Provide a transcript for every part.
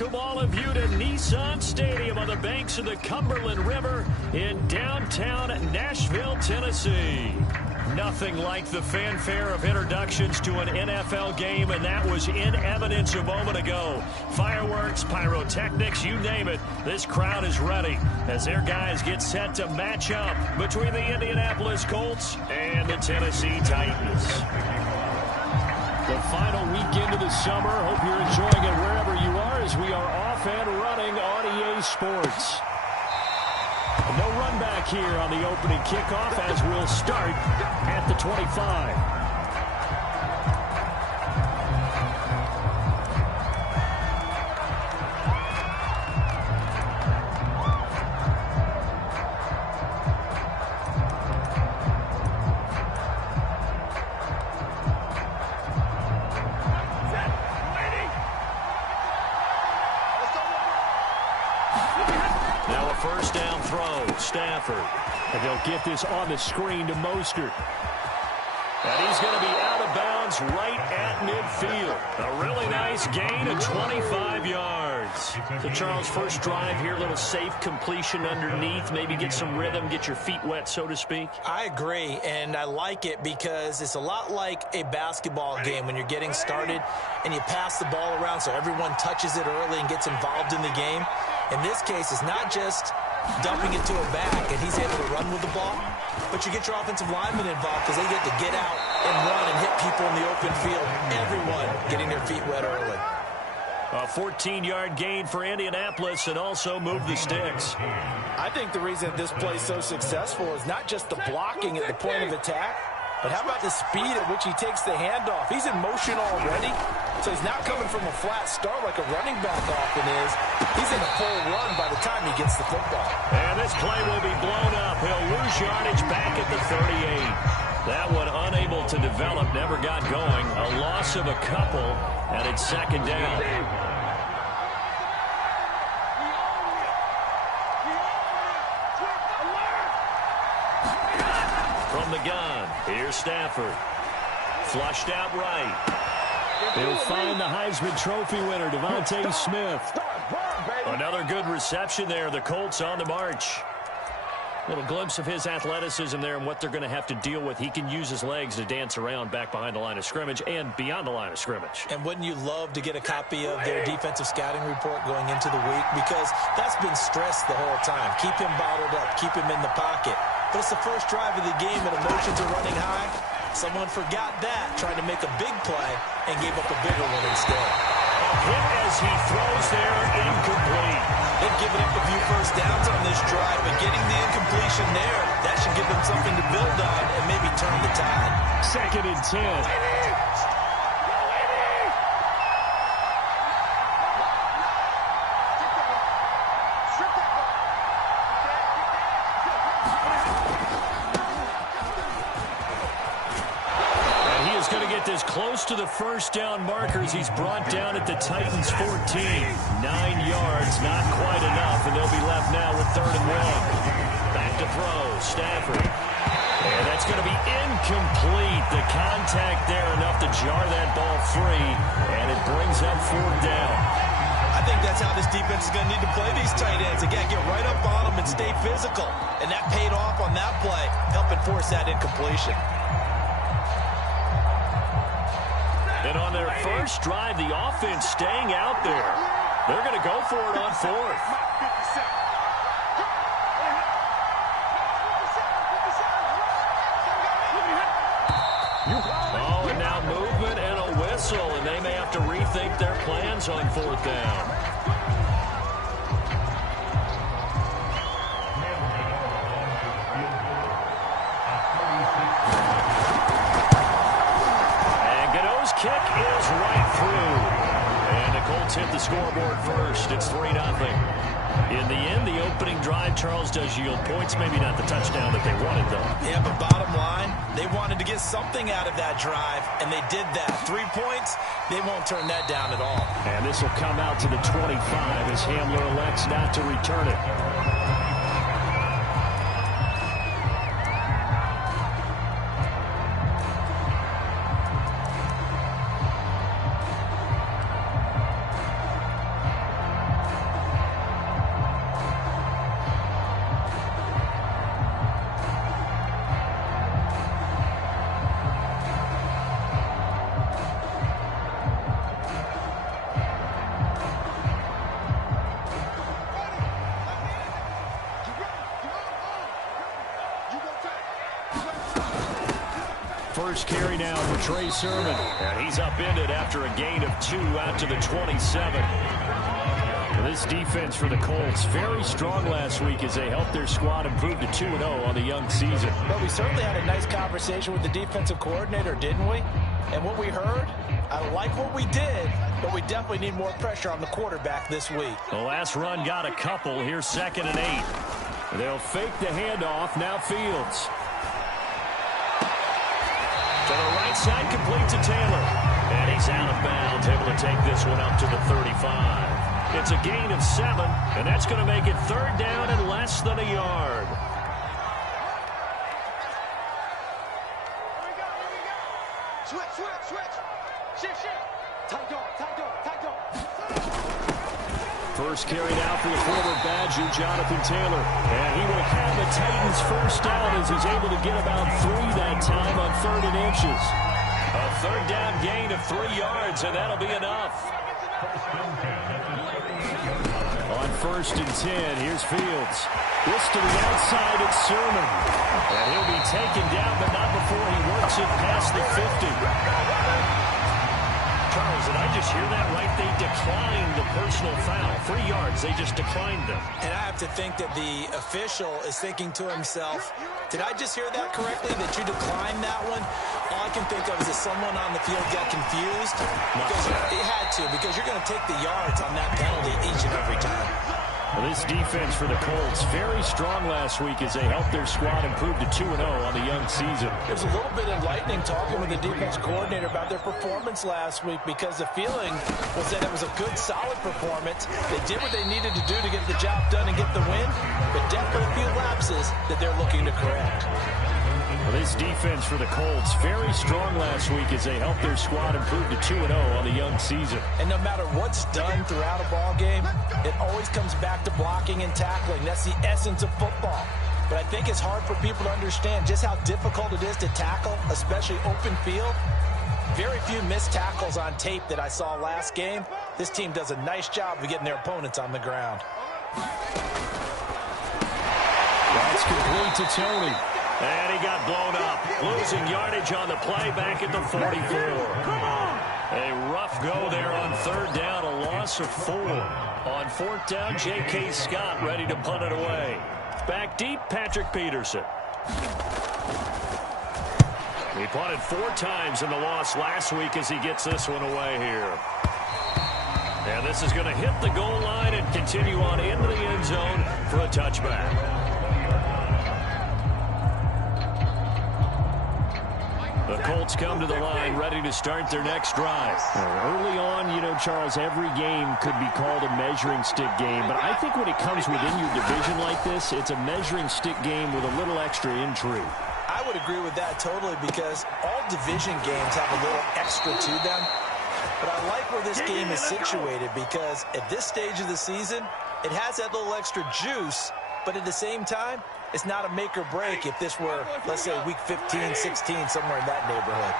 welcome all of you to Nissan Stadium on the banks of the Cumberland River in downtown Nashville, Tennessee. Nothing like the fanfare of introductions to an NFL game, and that was in evidence a moment ago. Fireworks, pyrotechnics, you name it. This crowd is ready as their guys get set to match up between the Indianapolis Colts and the Tennessee Titans. The final weekend of the summer. Hope you're enjoying it wherever you are as we are off and running on EA Sports. No run back here on the opening kickoff as we'll start at the 25. First down throw, Stafford. And they'll get this on the screen to Mostert. And he's going to be out of bounds right at midfield. A really nice gain of 25 yards. So, Charles, first drive here, a little safe completion underneath. Maybe get some rhythm, get your feet wet, so to speak. I agree, and I like it because it's a lot like a basketball game when you're getting started and you pass the ball around so everyone touches it early and gets involved in the game. In this case, it's not just dumping it to a back and he's able to run with the ball, but you get your offensive linemen involved because they get to get out and run and hit people in the open field. Everyone getting their feet wet early. A 14-yard gain for Indianapolis and also move the sticks. I think the reason this play is so successful is not just the blocking at the point of attack, but how about the speed at which he takes the handoff? He's in motion already, so he's not coming from a flat start like a running back often is. He's in a full run by the time he gets the football. And this play will be blown up. He'll lose yardage back at the 38. That one unable to develop, never got going. A loss of a couple, and it's second down. From the gun, here's Stafford. Flushed out right. He'll find the Heisman Trophy winner, Devontae Smith. Another good reception there. The Colts on the march. Little glimpse of his athleticism there and what they're going to have to deal with. He can use his legs to dance around back behind the line of scrimmage and beyond the line of scrimmage. And wouldn't you love to get a copy of their defensive scouting report going into the week? Because that's been stressed the whole time. Keep him bottled up. Keep him in the pocket. But it's the first drive of the game and emotions are running high. Someone forgot that, trying to make a big play, and gave up a bigger one instead. A hit as he throws there, incomplete. They've given up a few first downs on this drive, but getting the incompletion there, that should give them something to build on and maybe turn the tide. Second and 10. As close to the first down markers, he's brought down at the Titans 14. 9 yards, not quite enough, and they'll be left now with 3rd and 1. Back to throw, Stafford. And that's going to be incomplete. The contact there enough to jar that ball free, and it brings up 4th down. I think that's how this defense is going to need to play these tight ends. They got to get right up on them and stay physical, and that paid off on that play, helping force that incompletion. And on their first drive, the offense staying out there. They're going to go for it on 4th. Oh, and now movement and a whistle, and they may have to rethink their plans on 4th down. Kick is right through. And the Colts hit the scoreboard first. It's 3-0. In the end, the opening drive, Charles, does yield points. Maybe not the touchdown that they wanted, though. Yeah, but bottom line, they wanted to get something out of that drive, and they did that. 3 points, they won't turn that down at all. And this will come out to the 25 as Hamler elects not to return it. first carry now for Trey Sermon. And he's upended after a gain of 2 out to the 27. This defense for the Colts, very strong last week as they helped their squad improve to 2-0 on the young season. Well, we certainly had a nice conversation with the defensive coordinator, didn't we? And what we heard, I like what we did, but we definitely need more pressure on the quarterback this week. The last run got a couple. Here's 2nd and 8. They'll fake the handoff. Now Fields. To the right side, complete to Taylor. And he's out of bounds, able to take this one up to the 35. It's a gain of 7, and that's going to make it 3rd down and less than a yard. First carry now for the former Badger, Jonathan Taylor. And he will have the Titans first down as he's able to get about 3 that time on 3rd and inches. A 3rd down gain of 3 yards, and that'll be enough. On 1st and 10, here's Fields. This to the outside, it's Sermon. And he'll be taken down, but not before he works it past the 50. Charles, did I just hear that right? They declined the personal foul. 3 yards, they just declined them. And I have to think that the official is thinking to himself, did I just hear that correctly, that you declined that one? All I can think of is that someone on the field got confused. Because it had to, because you're going to take the yards on that penalty each and every time. Well, this defense for the Colts, very strong last week as they helped their squad improve to 2-0 on the young season. It was a little bit enlightening talking with the defense coordinator about their performance last week, because the feeling was that it was a good, solid performance. They did what they needed to do to get the job done and get the win, but definitely a few lapses that they're looking to correct. Well, this defense for the Colts, very strong last week as they helped their squad improve to 2-0 on the young season. And no matter what's done throughout a ball game, it always comes back to blocking and tackling. That's the essence of football. But I think it's hard for people to understand just how difficult it is to tackle, especially open field. Very few missed tackles on tape that I saw last game. This team does a nice job of getting their opponents on the ground. That's complete to Tony. And he got blown up. Losing yardage on the play back at the 44. A rough go there on 3rd down, a loss of 4. On 4th down, J.K. Scott ready to punt it away. Back deep, Patrick Peterson. He punted 4 times in the loss last week as he gets this one away here. And this is going to hit the goal line and continue on into the end zone for a touchback. The Colts come to the line ready to start their next drive. Early on, you know, Charles, every game could be called a measuring stick game. But I think when it comes within your division like this, it's a measuring stick game with a little extra intrigue. I would agree with that totally, because all division games have a little extra to them. But I like where this game is situated, because at this stage of the season, it has that little extra juice. But at the same time, it's not a make or break if this were, let's say, week 15, 16, somewhere in that neighborhood.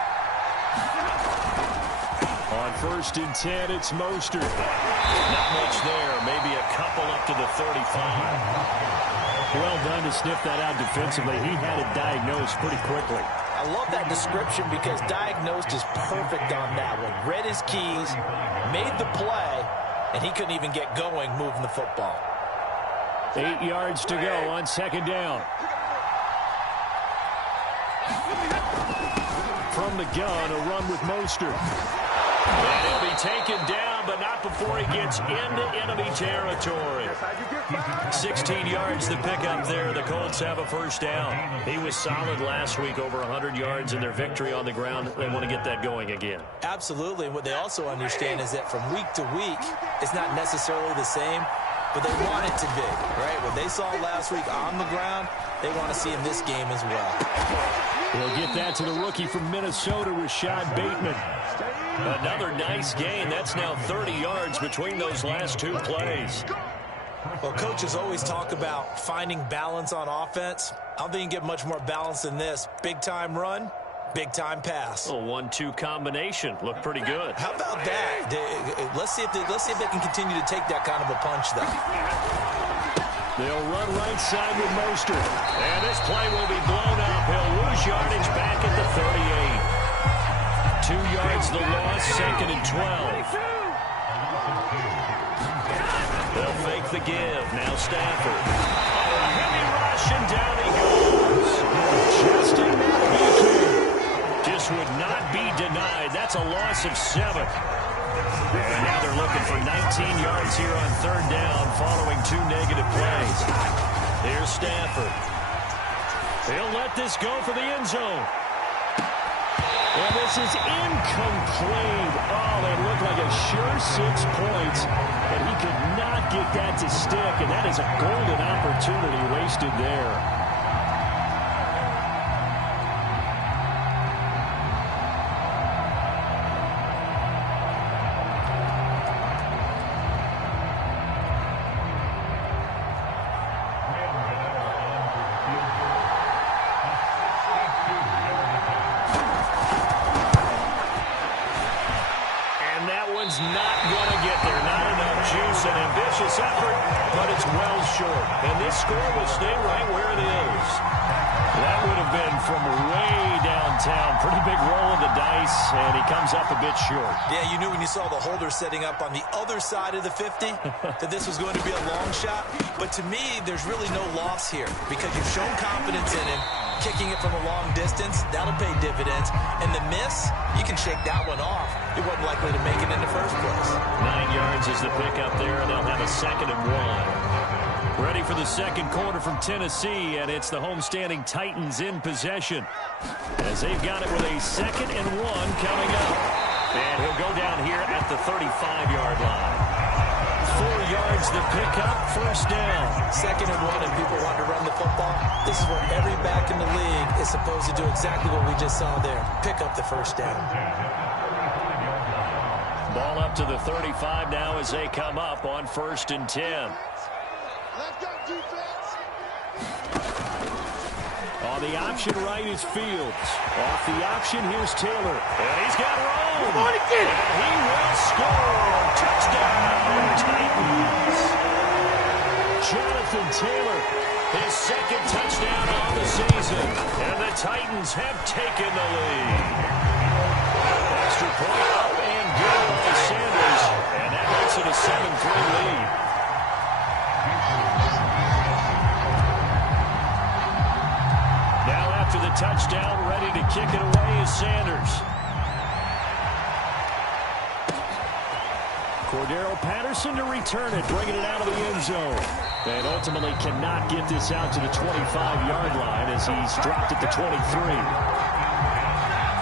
On 1st and 10, it's Mostert. Not much there. Maybe a couple up to the 35. Well done to sniff that out defensively. He had it diagnosed pretty quickly. I love that description, because diagnosed is perfect on that one. Read his keys, made the play, and he couldn't even get going moving the football. 8 yards to go on 2nd down. From the gun, a run with Mostert. And he'll be taken down, but not before he gets into enemy territory. 16 yards the pickup there. The Colts have a first down. He was solid last week, over 100 yards in their victory on the ground. They want to get that going again. Absolutely. And what they also understand is that from week to week, it's not necessarily the same, but they want it to be, right? What they saw last week on the ground, they want to see in this game as well. We'll get that to the rookie from Minnesota, Rashad Bateman. Another nice gain. That's now 30 yards between those last 2 plays. Well, coaches always talk about finding balance on offense. I don't think you can get much more balance than this. Big-time run, big-time pass. A 1-2 combination. Looked pretty good. How about that? Let's see if they can continue to take that kind of a punch, though. They'll run right side with Mostert. And this play will be blown up. He'll lose yardage back at the 38. 2 yards the loss, 2nd and 12. They'll fake the give. Now Stafford. Oh, a heavy rush, and down he goes. Justin Madubuike just would not be denied. That's a loss of 7. And now they're looking for 19 yards here on 3rd down following 2 negative plays. Here's Stafford. He'll let this go for the end zone. And this is incomplete. Oh, it looked like a sure 6 points, but he could not get that to stick, and that is a golden opportunity wasted there. Not going to get there. Not enough juice. An ambitious effort, but it's well short. And this score will stay right where it is. That would have been from way downtown. Pretty big roll of the dice, and he comes up a bit short. Yeah, you knew when you saw the holder setting up on the other side of the 50 that this was going to be a long shot. But to me, there's really no loss here because you've shown confidence in him. Kicking it from a long distance, that'll pay dividends. And the miss, you can shake that one off. He wasn't likely to make it in the first place. 9 yards is the pickup there, and they'll have a 2nd and 1. Ready for the second quarter from Tennessee, and it's the homestanding Titans in possession. As they've got it with a 2nd and 1 coming up. And he'll go down here at the 35-yard line. 4 yards the pickup, 1st down. 2nd and 1, and people want to run the football. This is where every back in the league is supposed to do exactly what we just saw there. Pick up the 1st down. Ball up to the 35 now as they come up on 1st and 10. Left up defense. On the option right is Fields. Off the option, here's Taylor. And he's got room. And he will score. Touchdown, Titans. Jonathan Taylor, his 2nd touchdown on the season. And the Titans have taken the lead. Extra point up and good by Sanders. And that makes it a 7-3 lead. Now after the touchdown, ready to kick it away is Sanders. Cordero Patterson to return it, bringing it out of the end zone. And ultimately cannot get this out to the 25-yard line as he's dropped at the 23.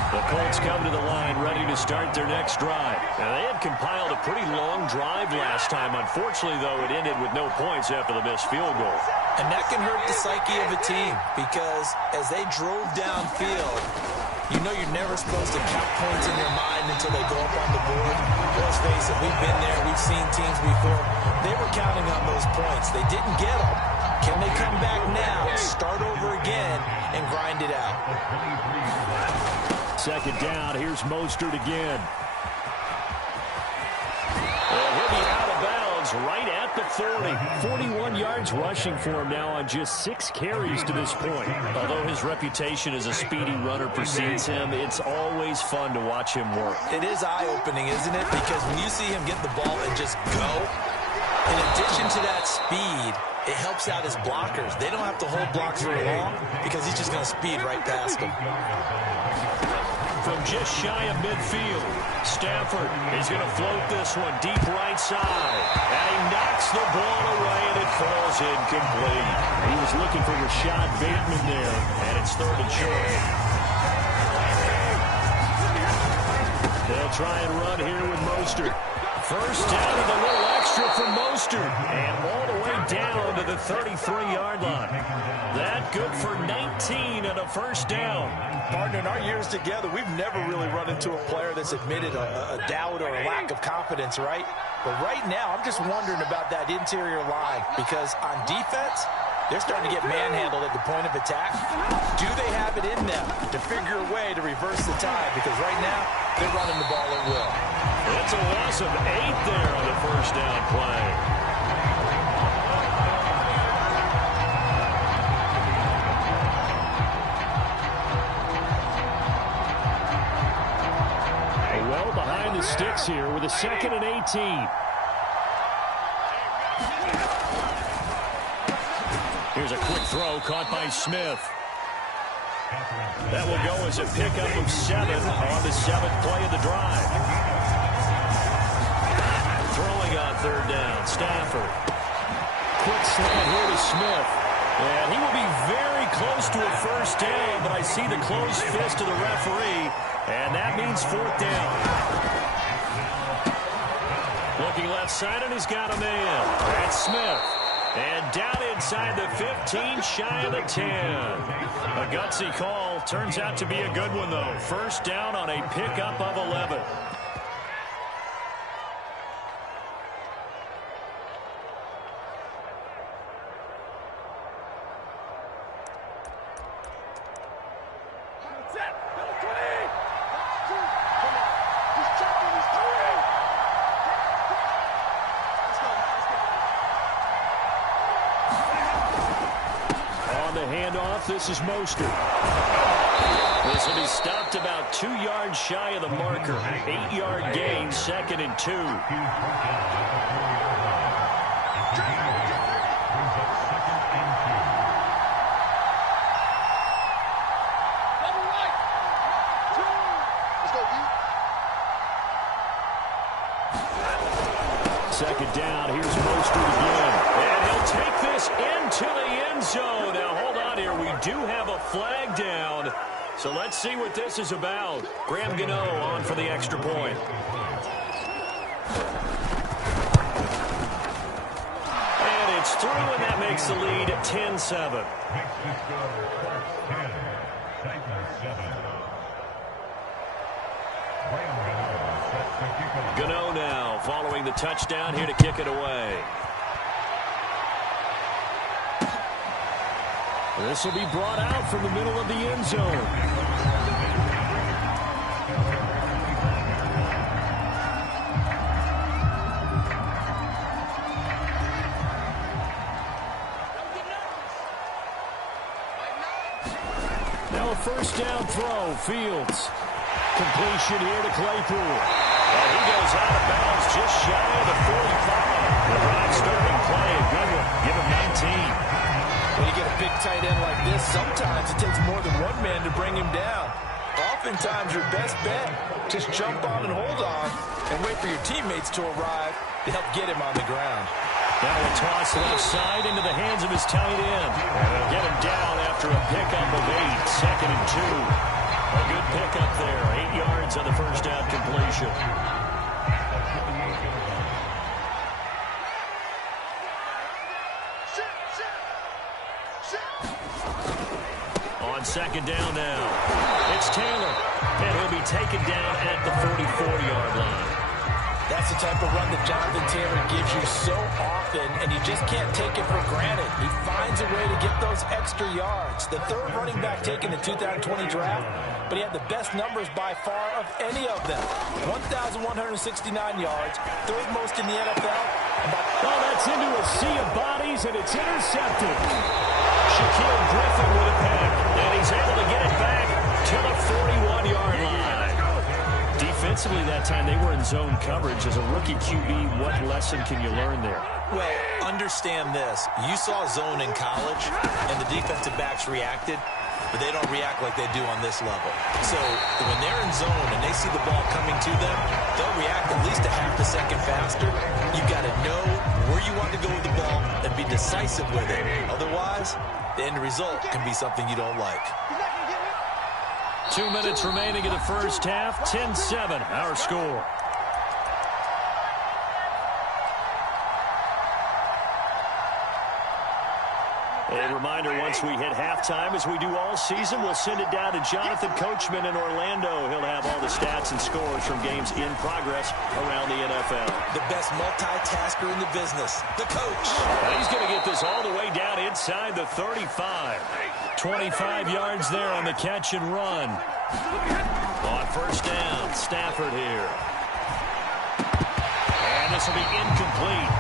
The Colts come to the line ready to start their next drive. Now, they had compiled a pretty long drive last time. Unfortunately, though, it ended with no points after the missed field goal. And that can hurt the psyche of a team because as they drove downfield, you know you're never supposed to count points in your mind until they go up on the board. Let's face it, we've been there. We've seen teams before. They were counting on those points. They didn't get them. Can they come back now, start over again, and grind it out? 2nd down. Here's Mostert again. He'll be out of bounds right at the 40. 41 yards rushing for him now on just 6 carries to this point. Although his reputation as a speedy runner precedes him, it's always fun to watch him work. It is eye-opening, isn't it? Because when you see him get the ball and just go, in addition to that speed, it helps out his blockers. They don't have to hold blocks very long because he's just going to speed right past them. From just shy of midfield, Stafford is going to float this one deep right side. And he knocks the ball away, and it falls incomplete. He was looking for Rashad Bateman there, and it's 3rd and short. They'll try and run here with Mostert. 1st down and a little extra for Mostert. And all the way down to the 33-yard line. That good for 19 and a 1st down. Partner, in our years together, we've never really run into a player that's admitted a doubt or a lack of confidence, right? But right now, I'm just wondering about that interior line because on defense, they're starting to get manhandled at the point of attack. Do they have it in them to figure a way to reverse the tide? Because right now, they're running the ball at will. It's a loss of 8 there on the 1st down play. to 2nd and 18. Here's a quick throw caught by Smith. That will go as a pickup of 7 on the 7th play of the drive. Throwing on 3rd down, Stafford. Quick slant here to Smith. And he will be very close to a 1st down, but I see the closed fist of the referee, and that means 4th down. Looking left side, and he's got a man. That's Smith. And down inside the 15, shy of the 10. A gutsy call. Turns out to be a good one, though. 1st down on a pickup of 11. This is Mostert. This will be stopped about 2 yards shy of the marker. 8-yard gain, 2nd and 2. Second down, here's Mostert again. And he'll take this into the end zone. Now, hold on here. We do have a flag down. So let's see what this is about. Graham Gano on for the extra point. And it's through, and that makes the lead 10-7. Gano now following the touchdown here to kick it away. This will be brought out from the middle of the end zone. Now a 1st down throw. Fields. Completion here to Claypool. And he goes out of bounds just shy of the 45. The drive starting play, a good one. Give him 19. When you get a big tight end like this, sometimes it takes more than one man to bring him down. Oftentimes, your best bet, just jump on and hold on and wait for your teammates to arrive to help get him on the ground. Now a toss left side into the hands of his tight end. And they'll get him down after a pickup of 8, 2nd and 2. A good pickup there, 8 yards on the 1st down completion. On 2nd down now, it's Taylor, and he'll be taken down at the 44-yard line. That's the type of run that Jonathan Taylor gives you so often, and you just can't take it for granted. He finds a way to get those extra yards. The 3rd running back taken in the 2020 draft, but he had the best numbers by far of any of them. 1,169 yards, 3rd most in the NFL. Oh, that's into a sea of bodies, and it's intercepted. Shaquille Griffin with a pick, and he's able to get it back to the 41-yard line. Defensively that time, they were in zone coverage. As a rookie QB, what lesson can you learn there? Well, understand this. You saw zone in college, and the defensive backs reacted, but they don't react like they do on this level. So when they're in zone and they see the ball coming to them, they'll react at least a half a second faster. You've got to know where you want to go with the ball and be decisive with it. Otherwise, the end result can be something you don't like. 2 minutes remaining in the 1st half. 10-7, our score. A reminder, once we hit halftime, as we do all season, we'll send it down to Jonathan Coachman in Orlando. He'll have all the stats and scores from games in progress around the NFL. The best multitasker in the business, the coach. And he's going to get this all the way down inside the 35. 25 yards there on the catch and run. On 1st down, Stafford here. And this will be incomplete.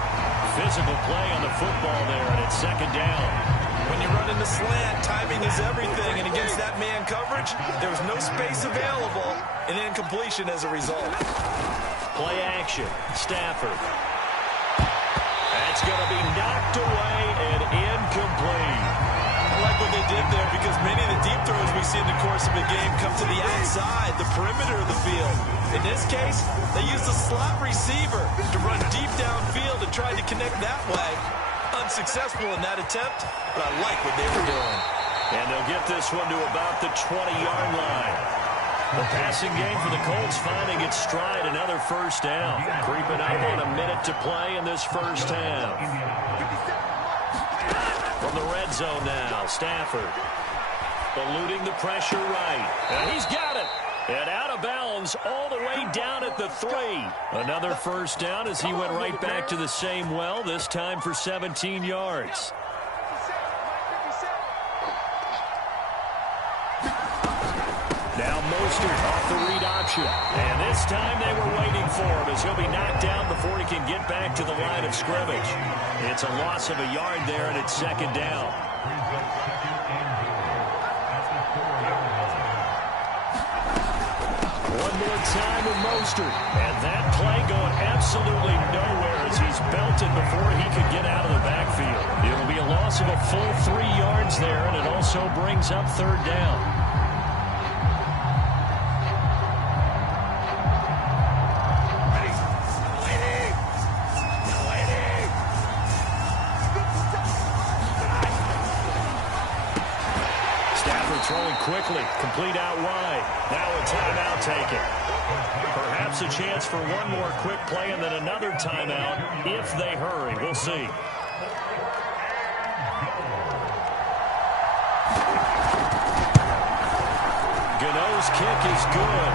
Physical play on the football there, and it's 2nd down. When you're running the slant, timing is everything, and against that man coverage, there was no space available, and incompletion as a result. Play action. Stafford. That's going to be knocked away and incomplete. I like what they did there because many of the deep throws we see in the course of a game come to the outside, the perimeter of the field. In this case, they used a slot receiver to run deep downfield and tried to connect that way. Unsuccessful in that attempt, but I like what they were doing. And they'll get this one to about the 20-yard line. The passing game for the Colts finding its stride, another first down. Creeping up on a minute to play in this first half. From the red zone now, Stafford. Eluding the pressure right. And he's got it. And out of bounds all the way down at the 3. Another first down as he went right back to the same well, this time for 17 yards. Now Mostert off the read option. And this time they were waiting for him as he'll be knocked down before he can get back to the line of scrimmage. It's a loss of a yard there, and it's second down. One more time with Mostert. And that play going absolutely nowhere as he's belted before he could get out of the backfield. It'll be a loss of a full 3 yards there, and it also brings up third down. Throwing quickly, complete out wide. Now a timeout taken. Perhaps a chance for one more quick play and then another timeout if they hurry. We'll see. Gano's kick is good.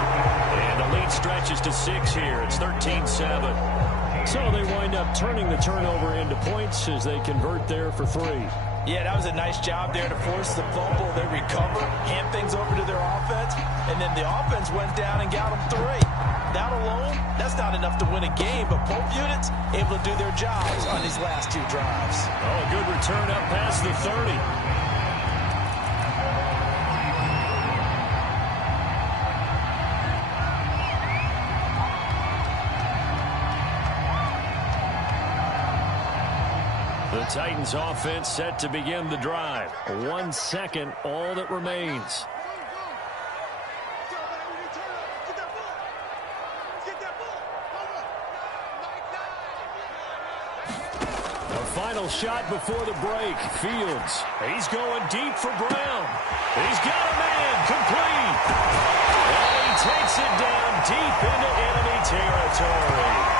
And the lead stretches to 6 here. It's 13-7. So they wind up turning the turnover into points as they convert there for 3. Yeah, that was a nice job there to force the fumble. They recover, hand things over to their offense, and then the offense went down and got them 3. That alone, that's not enough to win a game, but both units able to do their jobs on these last 2 drives. Oh, a good return up past the 30. The Titans offense set to begin the drive. 1 second, all that remains. A final shot before the break. Fields. He's going deep for Brown. He's got a man complete. And he takes it down deep into enemy territory.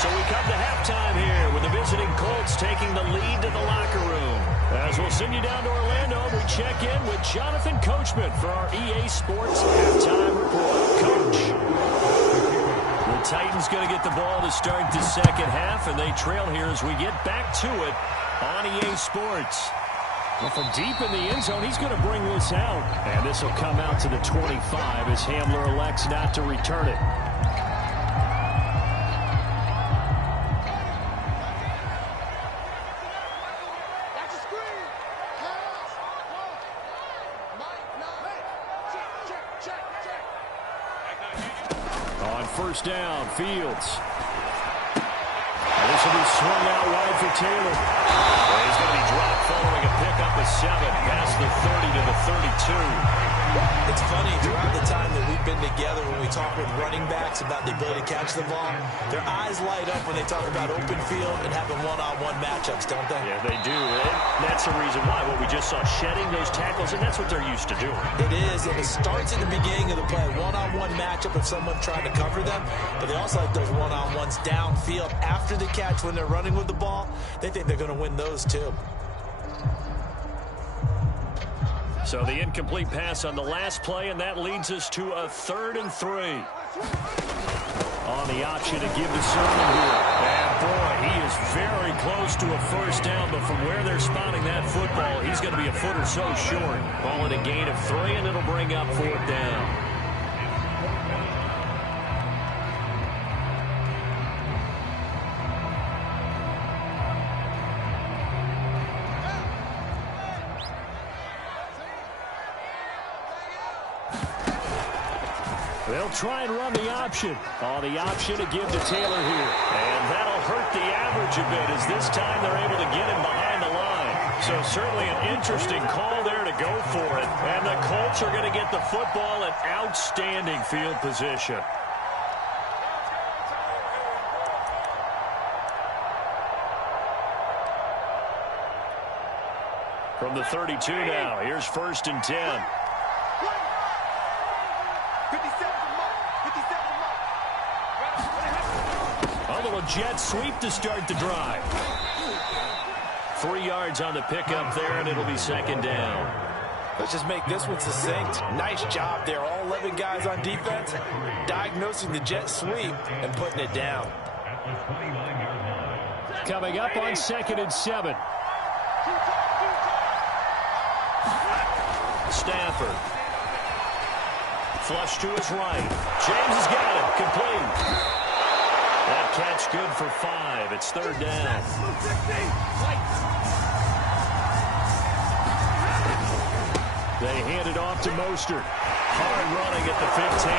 So we come to halftime here with the visiting Colts taking the lead to the locker room. As we'll send you down to Orlando, we check in with Jonathan Coachman for our EA Sports Halftime Report. Coach. The Titans going to get the ball to start the second half, and they trail here as we get back to it on EA Sports. Well, from deep in the end zone, he's going to bring this out. And this will come out to the 25 as Hamler elects not to return it. First down, Fields. This will be swung out wide for Taylor. He's going to be dropped following a pickup of 7 past the 30 to the 32. It's funny, throughout the time that we've been together, when we talk with running backs about the ability to catch the ball, their eyes light up when they talk about open field and having one-on-one matchups, don't they? Yeah, they do. And that's the reason why. What we just saw, shedding those tackles, and that's what they're used to doing. It is, and it starts at the beginning of the play. One-on-one matchup if someone trying to cover them, but they also like those one-on-ones downfield after the catch when they're running with the ball. They think they're going to win those too. So the incomplete pass on the last play, and that leads us to a 3rd and 3. On the option to give to Sermon here. And boy, he is very close to a first down, but from where they're spotting that football, he's going to be a foot or so short. Ball at a gain of 3, and it'll bring up 4th down. They'll try and run the option. Oh, the option to give to Taylor here. And that'll hurt the average a bit as this time they're able to get him behind the line. So certainly an interesting call there to go for it. And the Colts are going to get the football in outstanding field position. From the 32 now, here's 1st and 10. A little jet sweep to start the drive. 3 yards on the pickup there, and it'll be 2nd down. Let's just make this one succinct. Nice job there. All 11 guys on defense diagnosing the jet sweep and putting it down. Coming up on 2nd and 7. Stafford. Flush to his right. James has got it. Complete. That catch good for 5. It's 3rd down. They hand it off to Mostert. Hard running at the 15.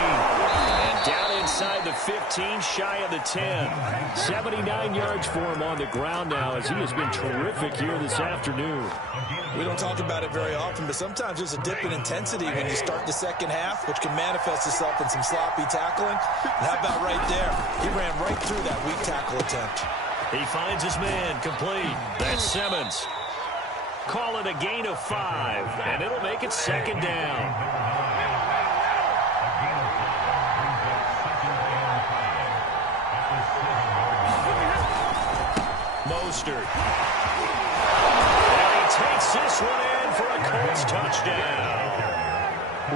And down inside the 15, shy of the 10. 79 yards for him on the ground now as he has been terrific here this afternoon. We don't talk about it very often, but sometimes there's a dip in intensity when you start the second half, which can manifest itself in some sloppy tackling. And how about right there? He ran right through that weak tackle attempt. He finds his man complete. That's Simmons. Call it a gain of 5, and it'll make it 2nd down. Mostert. And he takes this one in for a Colts touchdown.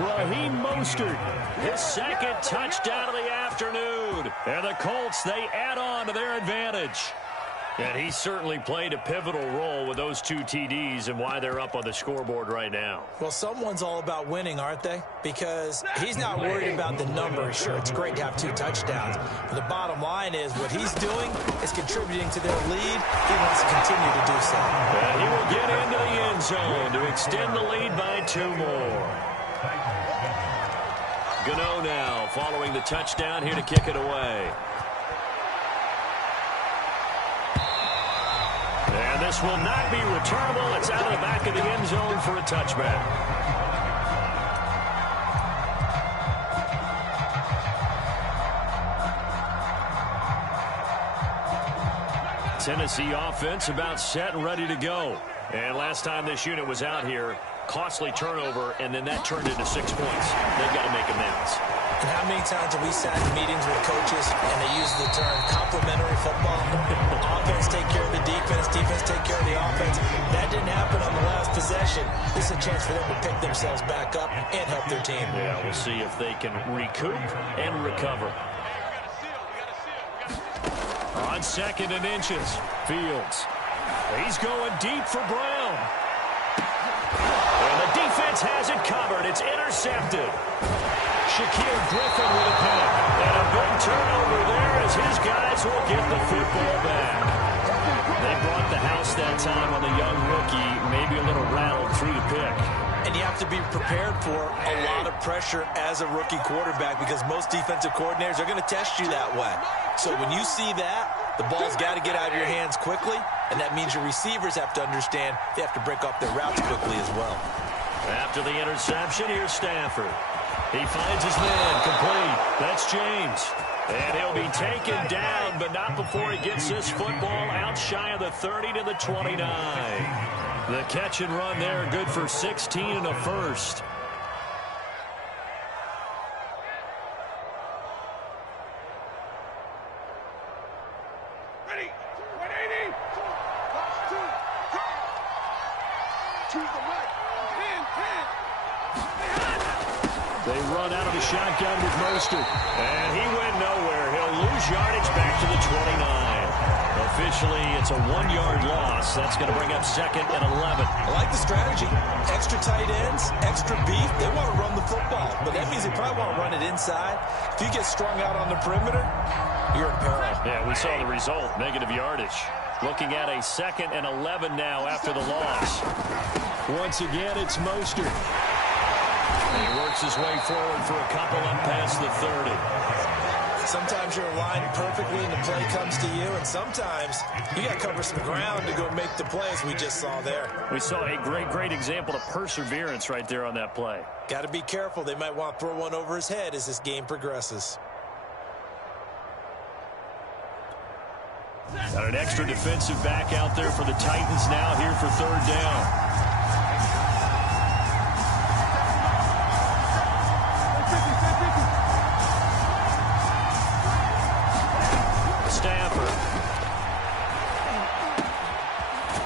Raheem Mostert, his 2nd touchdown of the afternoon. And the Colts, they add on to their advantage. And he certainly played a pivotal role with those 2 TDs and why they're up on the scoreboard right now. Well, someone's all about winning, aren't they? Because he's not worried about the numbers. Sure, it's great to have 2 touchdowns. But the bottom line is what he's doing is contributing to their lead. He wants to continue to do so. And he will get into the end zone to extend the lead by 2 more. Gano now following the touchdown here to kick it away. And this will not be returnable. It's out of the back of the end zone for a touchback. Tennessee offense about set and ready to go. And last time this unit was out here, costly turnover, and then that turned into 6 points. They've got to make amends. And how many times have we sat in meetings with coaches and they use the term complementary football? Offense take care of the defense, defense take care of the offense. That didn't happen on the last possession. This is a chance for them to pick themselves back up and help their team. Yeah, we'll see if they can recoup and recover. On 2nd and inches, Fields. He's going deep for Brown. And the defense has it covered. It's intercepted. Shaquille Griffin with a pick. And a big turnover there as his guys will get the football back. They brought the house that time on the young rookie, maybe a little rattled through the pick. And you have to be prepared for a lot of pressure as a rookie quarterback because most defensive coordinators are going to test you that way. So when you see that, the ball's got to get out of your hands quickly, and that means your receivers have to understand they have to break off their routes quickly as well. After the interception, here's Stafford. He finds his man complete. That's James. And he'll be taken down, but not before he gets this football out shy of the 30 to the 29. The catch and run there, good for 16 and a first. Ready, 180. Box 2, go. Choose the right. Hand. They run out of the shotgun with Mostert. And he went nowhere. He'll lose yardage back to the 29. Officially, it's a 1-yard loss. That's going to bring up 2nd and 11. I like the strategy. Extra tight ends, extra beef. They want to run the football, but that means they probably want to run it inside. If you get strung out on the perimeter, you're in peril. Yeah, we saw the result, negative yardage. Looking at a 2nd and 11 now after the loss. Once again, it's Mostert. He works his way forward for a couple up past the 30. Sometimes you're aligned perfectly and the play comes to you, and sometimes you got to cover some ground to go make the play, as we just saw there. We saw a great example of perseverance right there on that play. Got to be careful. They might want to throw one over his head as this game progresses. Got an extra defensive back out there for the Titans now here for third down.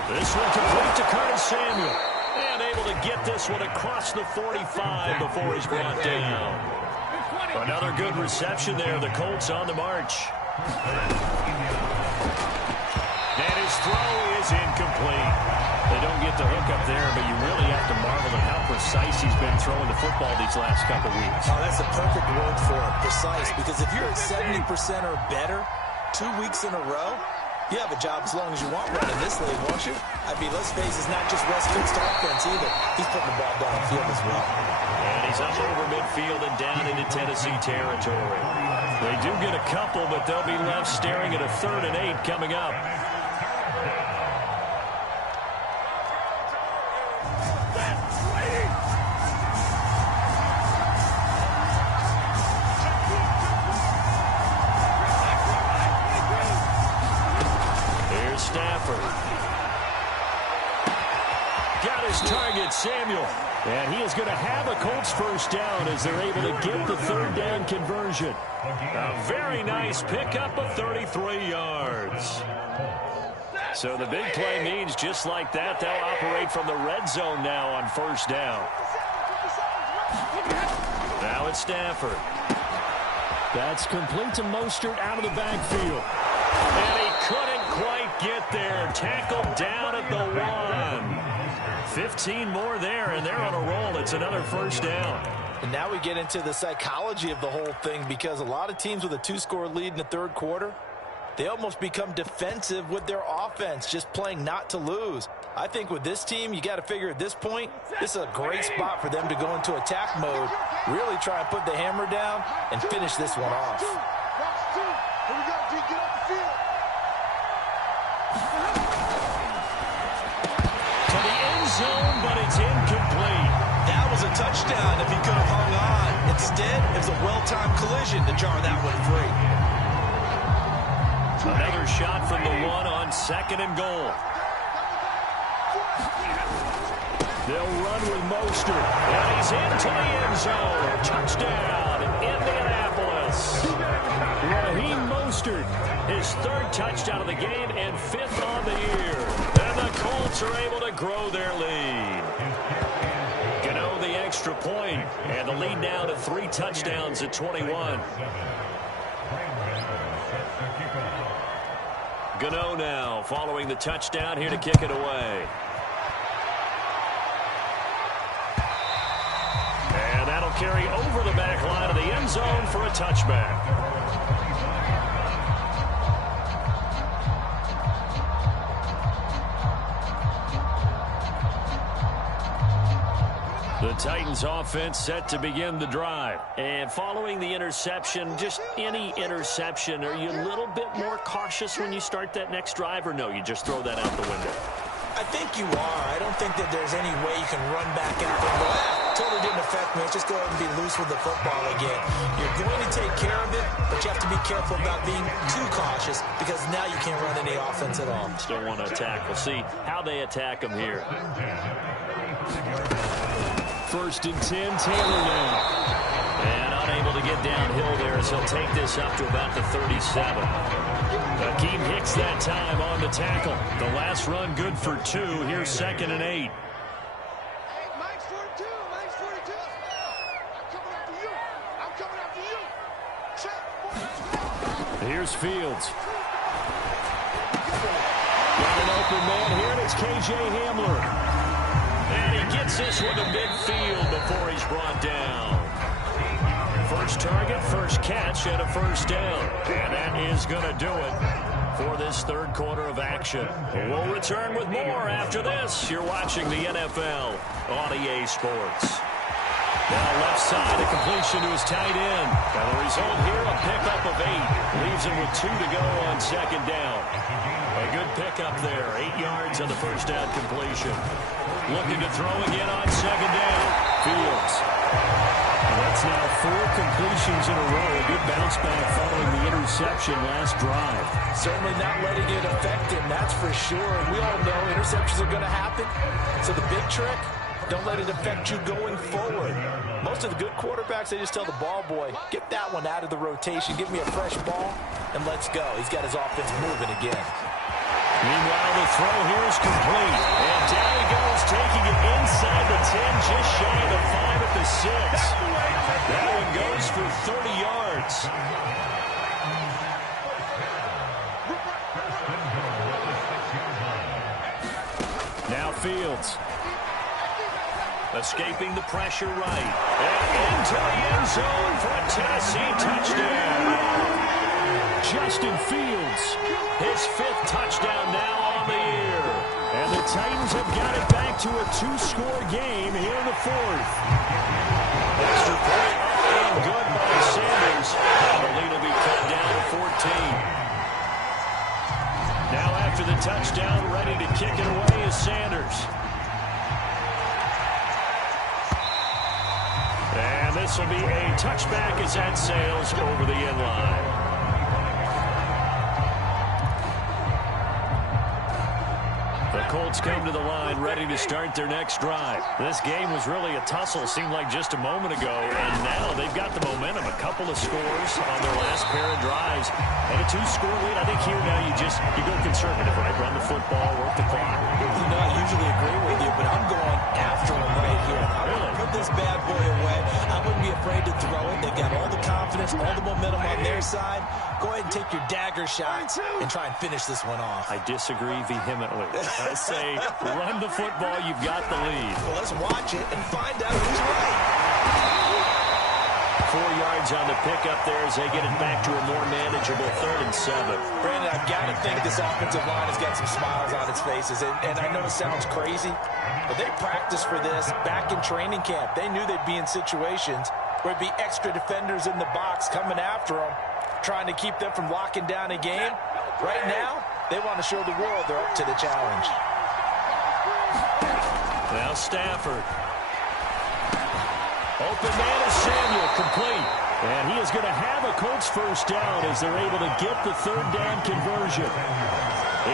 This one complete to Curtis Samuel. And able to get this one across the 45 before he's brought down. Another good reception there. The Colts on the march. And his throw is incomplete. They don't get the hook up there, but you really have to marvel at how precise he's been throwing the football these last couple weeks. Oh, that's a perfect word for it, precise, because if you're at 70% or better 2 weeks in a row, you have a job as long as you want one in this league, won't you? I mean, let's face it, it's not just West Coast offense either. He's putting the ball downfield as well. And he's up over midfield and down into Tennessee territory. They do get a couple, but they'll be left staring at a 3rd and 8 coming up. Got his target, Samuel. And he is going to have a Colts first down as they're able to get the 3rd down conversion. A very nice pickup of 33 yards. So the big play means just like that, they'll operate from the red zone now on first down. Now it's Stafford. That's complete to Mostert out of the backfield. And he couldn't quite get there. Tackled down at the 1. 15 more there, and they're on a roll. It's another first down. And now we get into the psychology of the whole thing, because a lot of teams with a 2-score lead in the 3rd quarter, they almost become defensive with their offense, just playing not to lose. I think with this team, you got to figure at this point, this is a great spot for them to go into attack mode, really try and put the hammer down and finish this one off. Zone, but it's incomplete. That was a touchdown if he could have hung on. Instead, it was a well-timed collision to jar that one free. Another shot from the 1 on 2nd and goal. They'll run with Mostert, and he's into the end zone. Touchdown, Indianapolis. Raheem Mostert, his 3rd touchdown of the game and 5th on the year. And the Colts are able to grow their lead. Gano the extra point, and the lead now to 3 touchdowns at 21. Gano now following the touchdown here to kick it away. And that'll carry over the back line of the end zone for a touchback. The Titans offense set to begin the drive. And following the interception, just any interception, are you a little bit more cautious when you start that next drive, or no, you just throw that out the window? I think you are. I don't think that there's any way you can run back out there and go, totally didn't affect me. Let's just go ahead and be loose with the football again. You're going to take care of it, but you have to be careful about being too cautious, because now you can't run any offense at all. Still want to attack. We'll see how they attack them here. 1st and 10, Taylor now. And unable to get downhill there as he'll take this up to about the 37. Akeem Hicks that time on the tackle. The last run good for 2. Here's 2nd and 8. Mike's 42. Mike's 42. I'm coming after you. I'm coming after you. Check. Here's Fields. Got an open man here, and it's K.J. Hamler. And he gets this one to midfield before he's brought down. First target, first catch, and a first down. And that is going to do it for this 3rd quarter of action. We'll return with more after this. You're watching the NFL on EA Sports. Now left side, a completion to his tight end. Now the result here, a pickup of 8. Leaves him with 2 to go on second down. A good pickup there. 8 yards on the first down completion. Looking to throw again on second down. Fields. That's now 4 completions in a row. A good bounce back following the interception last drive. Certainly not letting it affect him, that's for sure. We all know interceptions are going to happen. So the big trick, don't let it affect you going forward. Most of the good quarterbacks, they just tell the ball boy, get that one out of the rotation, give me a fresh ball, and let's go. He's got his offense moving again. Meanwhile, the throw here is complete. And down he goes, taking it inside the 10, just shy of the 5 at the 6. That one goes for 30 yards. Now Fields. Escaping the pressure right. And into the end zone for a Tennessee touchdown. Justin Fields, his 5th touchdown now on the year. And the Titans have got it back to a 2-score game here in the 4th. Extra point up and good by Sanders. And the lead will be cut down to 14. Now after the touchdown, ready to kick it away is Sanders. And this will be a touchback as that sails over the end line. The Colts come to the line ready to start their next drive. This game was really a tussle, seemed like just a moment ago, and now they've got the momentum. A couple of scores on their last pair of drives. And a 2-score lead. I think here now you go conservative, right? Run the football, work the clock. You know, I usually agree with you, but I'm going after him right here. I want to put this bad boy away. I wouldn't be afraid to throw it. They've got all the confidence, all the momentum on their side. Go ahead and take your dagger shots and try and finish this one off. I disagree vehemently. I say run the football. You've got the lead. Well, let's watch it and find out who's right. 4 yards on the pickup there as they get it back to a more manageable 3rd and 7. Brandon, I've got to think this offensive line has got some smiles on its faces. And I know it sounds crazy, but they practiced for this back in training camp. They knew they'd be in situations where it'd be extra defenders in the box coming after them, trying to keep them from locking down a game. Right now, they want to show the world they're up to the challenge. Now Stafford. Open man is Samuel, complete. And he is going to have a Colts first down as they're able to get the 3rd down conversion.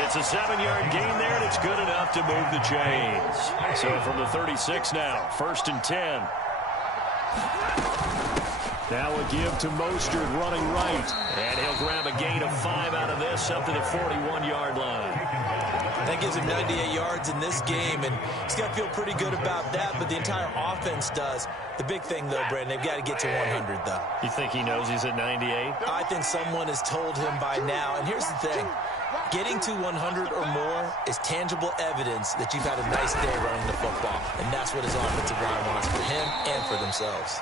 It's a 7-yard gain there, and it's good enough to move the chains. So from the 36 now, 1st and 10. Now a give to Mostert running right. And he'll grab a gain of 5 out of this up to the 41-yard line. That gives him 98 yards in this game, and he's got to feel pretty good about that, but the entire offense does. The big thing, though, Brandon, they've got to get to 100, though. You think he knows he's at 98? I think someone has told him by now, and here's the thing. Getting to 100 or more is tangible evidence that you've had a nice day running the football, and that's what his offensive line wants for him and for themselves.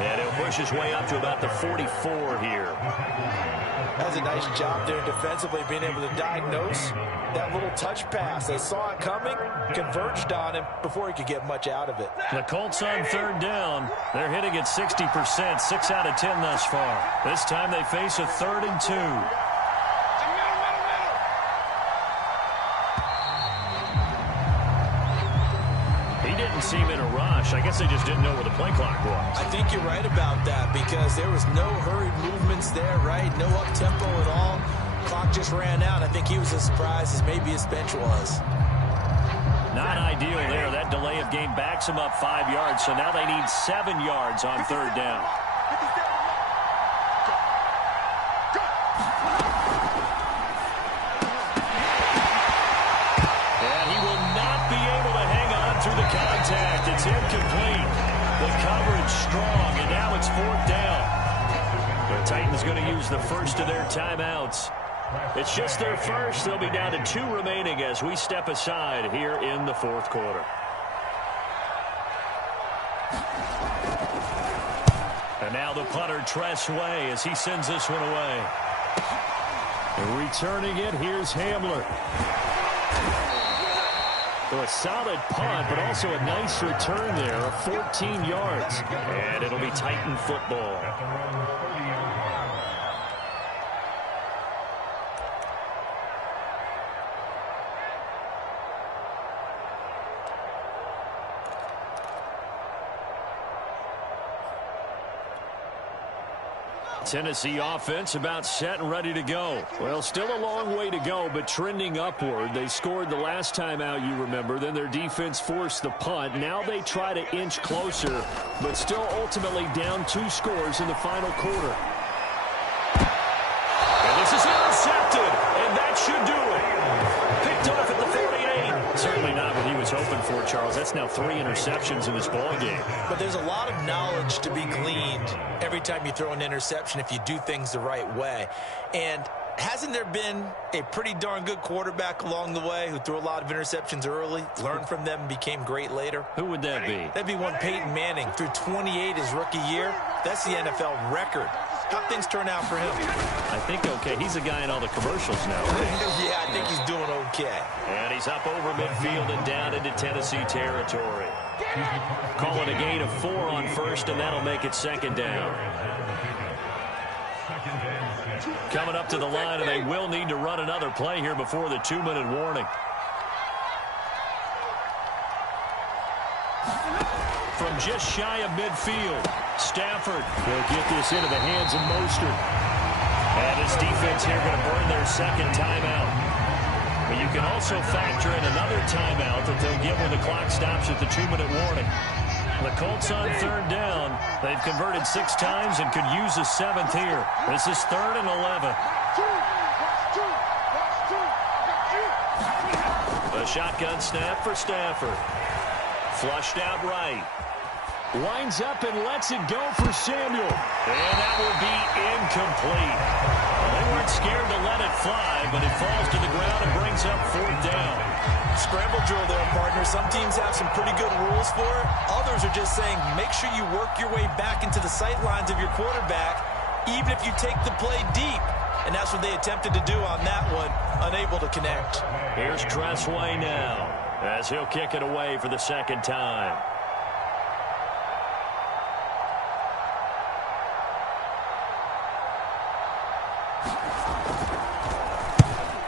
And he'll push his way up to about the 44 here. That's a nice job there defensively, being able to diagnose that little touch pass. They saw it coming, converged on him before he could get much out of it. The Colts on 3rd down. They're hitting at 60%, 6 out of 10 thus far. This time they face a 3rd and 2. Seem in a rush. I guess they just didn't know where the play clock was. I think you're right about that because there was no hurried movements there, right? No up-tempo at all. Clock just ran out. I think he was as surprised as maybe his bench was. Not ideal there. That delay of game backs him up 5 yards, so now they need 7 yards on 3rd down. Contact. It's incomplete. The coverage strong, and now it's 4th down. The Titans going to use the first of their timeouts. It's just their first. They'll be down to 2 remaining as we step aside here in the 4th quarter. And now the punter, Tress Way, as he sends this one away. And returning it, here's Hamler. So a solid punt, but also a nice return there of 14 yards. And it'll be Titan football. Tennessee offense about set and ready to go. Well, still a long way to go, but trending upward. They scored the last time out, you remember. Then their defense forced the punt. Now they try to inch closer, but still ultimately down 2 scores in the final quarter. And this is intercepted, and that should do it. Picked off at the 48. Certainly not what he was hoping for, Charles. That's now 3 interceptions in this ball game. But there's a lot of knowledge to be gleaned every time you throw an interception if you do things the right way. And hasn't there been a pretty darn good quarterback along the way who threw a lot of interceptions early, learned from them, and became great later? Who would that be? That'd be one Peyton Manning. Threw 28 his rookie year. That's the NFL record. How'd things turn out for him? I think okay. He's a guy in all the commercials now. Yeah, I think he's doing okay. And he's up over midfield and down into Tennessee territory. Call it a gain of 4 on first, and that'll make it 2nd down. Coming up to the line, and they will need to run another play here before the 2-minute warning. From just shy of midfield, Stafford will get this into the hands of Mostert. And his defense here going to burn their 2nd timeout. But you can also factor in another timeout that they'll get when the clock stops at the 2-minute warning. The Colts on 3rd down. They've converted 6 times and could use a 7th here. This is 3rd and 11. A shotgun snap for Stafford. Flushed out right. Lines up and lets it go for Samuel. And that will be incomplete. Well, they weren't scared to let it fly, but it falls to the ground and brings up 4th down. Scramble drill there, partner. Some teams have some pretty good rules for it. Others are just saying make sure you work your way back into the sight lines of your quarterback, even if you take the play deep. And that's what they attempted to do on that one, unable to connect. Here's Tressway now, as he'll kick it away for the 2nd time.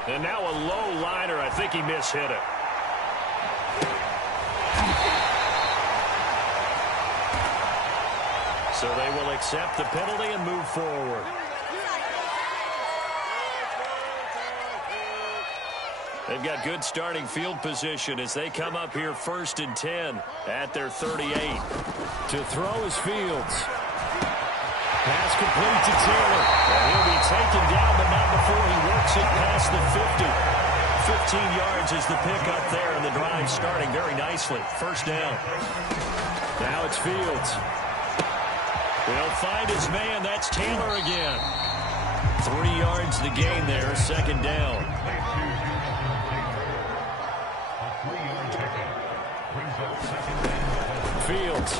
And now a low liner. I think he mishit it. So they will accept the penalty and move forward. They've got good starting field position as they come up here 1st and 10 at their 38. To throw is Fields. Pass complete to Taylor. And he'll be taken down, but not before he works it past the 50. 15 yards is the pickup there, and the drive starting very nicely. 1st down. Now it's Fields. He'll find his man. That's Taylor again. 3 yards the gain there, 2nd down. Fields.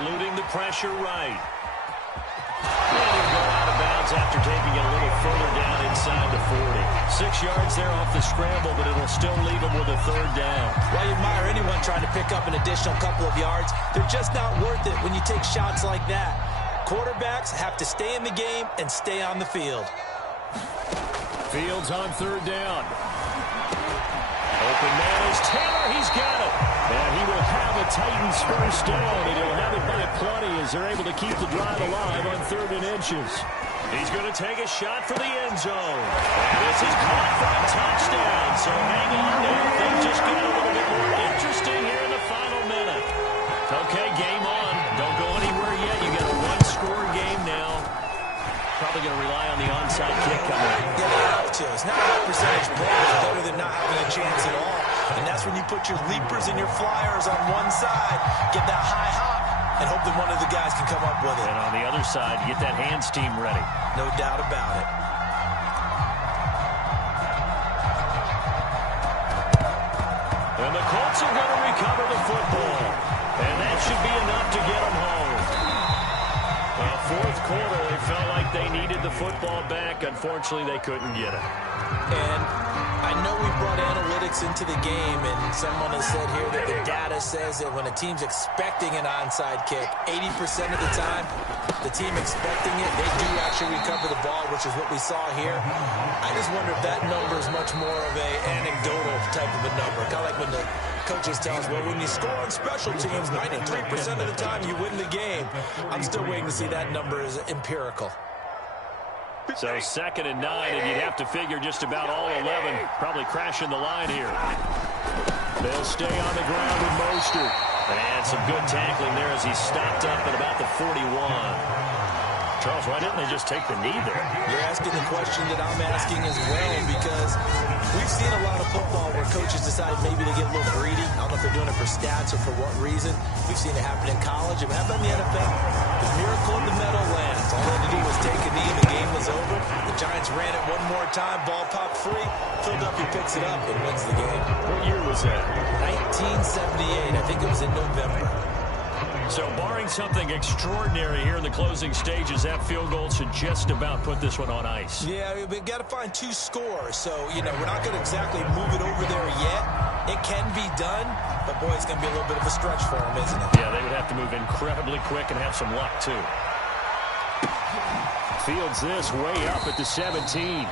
Eluding the pressure right. And he'll go out of bounds after taking it a little further down inside the 40. 6 yards there off the scramble, but it'll still leave him with a 3rd down. Well, you admire anyone trying to pick up an additional couple of yards. They're just not worth it when you take shots like that. Quarterbacks have to stay in the game and stay on the field. Fields on 3rd down. Open man is Taylor. He's got it. And he will have a Titans 1st down, and he'll have it by plenty as they're able to keep the drive alive on 3rd and inches. He's going to take a shot for the end zone. And this is caught for a touchdown. So hang on there. Things just get a little bit more interesting here in the final minute. Okay, game on. Don't go anywhere yet. You got a 1-score game now. Probably going to rely on the onside kick coming up. Yeah, they have to. It's not a high percentage play. It's better than not having a chance at all. And that's when you put your leapers and your flyers on one side, get that high hop, and hope that one of the guys can come up with it. And on the other side, you get that hands team ready. No doubt about it. And the Colts are going to recover the football. And that should be enough to get them home. 4th quarter, they felt like they needed the football back. Unfortunately, they couldn't get it. And I know we brought analytics into the game, and someone has said here that the data says that when a team's expecting an onside kick, 80% of the time, the team expecting it, they do actually recover the ball, which is what we saw here. I just wonder if that number is much more of an anecdotal type of a number. Kind of like when the coaches tell us, well, when you score on special teams, 93% of the time you win the game. I'm still waiting to see that number is empirical. So 2nd and 9, and you'd have to figure just about all 11 probably crashing the line here. They'll stay on the ground with Mostert. And some good tackling there as he stopped up at about the 41. Charles, why didn't they just take the knee there? You're asking the question that I'm asking as well, because we've seen a lot of football where coaches decide maybe they get a little greedy. I don't know if they're doing it for stats or for what reason. We've seen it happen in college. It happened in the NFL. The miracle in the Meadowlands. All they had to do was take a knee and the game was over. The Giants ran it one more time. Ball popped free. Philadelphia picks it up and wins the game. What year was that? 1978. I think it was in November. So barring something extraordinary here in the closing stages, that field goal should just about put this one on ice. Yeah, we've got to find 2 scores. So, you know, we're not going to exactly move it over there yet. It can be done, but, boy, it's going to be a little bit of a stretch for them, isn't it? Yeah, they would have to move incredibly quick and have some luck, too. Fields this way up at the 17.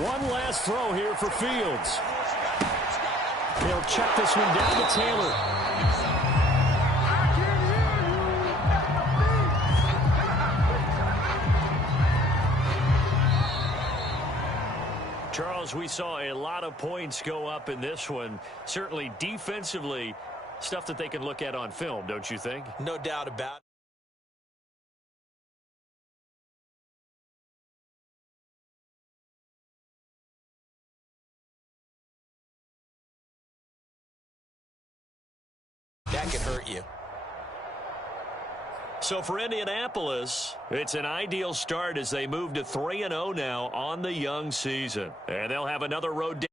One last throw here for Fields. He'll check this one down to Taylor. Charles, we saw a lot of points go up in this one. Certainly defensively, stuff that they can look at on film, don't you think? No doubt about it. That could hurt you. So for Indianapolis, it's an ideal start as they move to 3-0 now on the young season. And they'll have another road